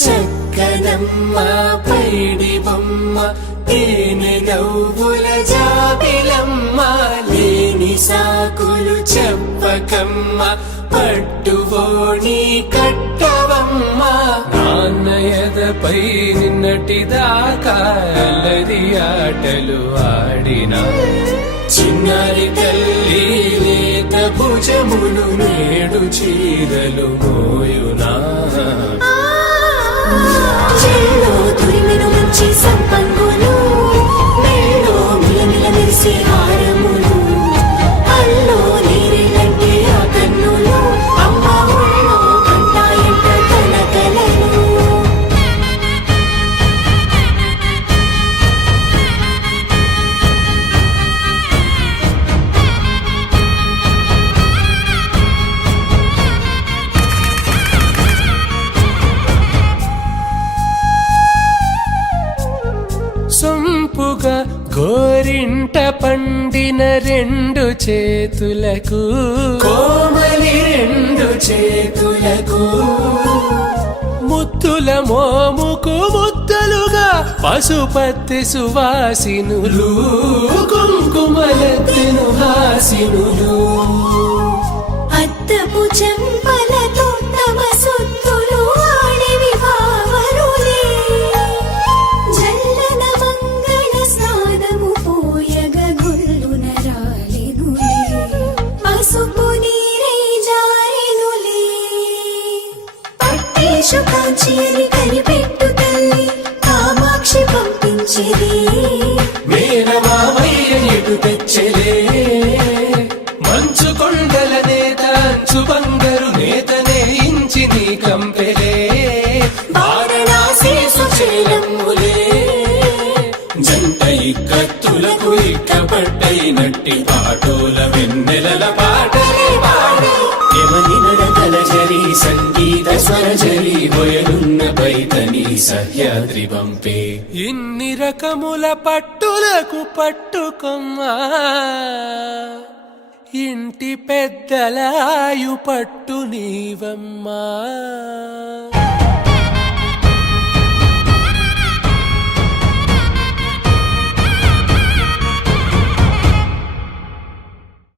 చక్కనమ్మ పైడి బొమ్మ తేనె నవ్వుల జాబిలమ్మ లేని సాకులు చెప్పకమ్మ పట్టువోణి కట్టవమ్మ నాన్నయదపై నిన్నటిదాకా అల్లరి ఆటలు ఆడినా చిన్నారి తల్లి లేత భుజములు నేడు చీరలు మోయునా చెల్లో తురిమిన మంచి సంపంగులు మేలో మిలమిల మెరిసే హారములు అల్లో నీరేలంటే ఆ కన్నులు అమ్మ ఒళ్ళో కంటాయంట కలకలలు సొంపుగా గోరింట పండిన రెండు చేతులకు కోమలి రెండు చేతులకు ముత్తుల మోముకు ముద్దలుగా పశుపతి సువాసినులు కుంకుమలెత్తెను హాసినులు అద్దపు చెంపలతో తమ సొత్తులు ఆడివి భావరులే జల్లన మంగళ స్నాదము పోయగ గొల్లున రాలెనులే పసుపు నీరై జారెనులే పట్టేషు కాంచేరి కనిపెట్టు తల్లి కామాక్షి పంపించిరి మేనమామయ్య ఎటు తెచ్చలే మంచు కొండల నేత అంచు బంగారు నేతనే ఇంచి నీ కంపెలే వారణాసి సుచేలమ్ములే జంట ఇక్కత్తులకు ఇక్కపడ్డైనట్టి పాటోల వెన్నెలల పాటలే పాడే యమని నడకల జరి సంగీత స్వరజరి బొయలున్న పైతని సహ్యాద్రి పంపే ఇన్ని రకముల పట్టులకు పట్టుకొమ్మా ఇంటి పెద్దలాయు పట్టు నీవమ్మా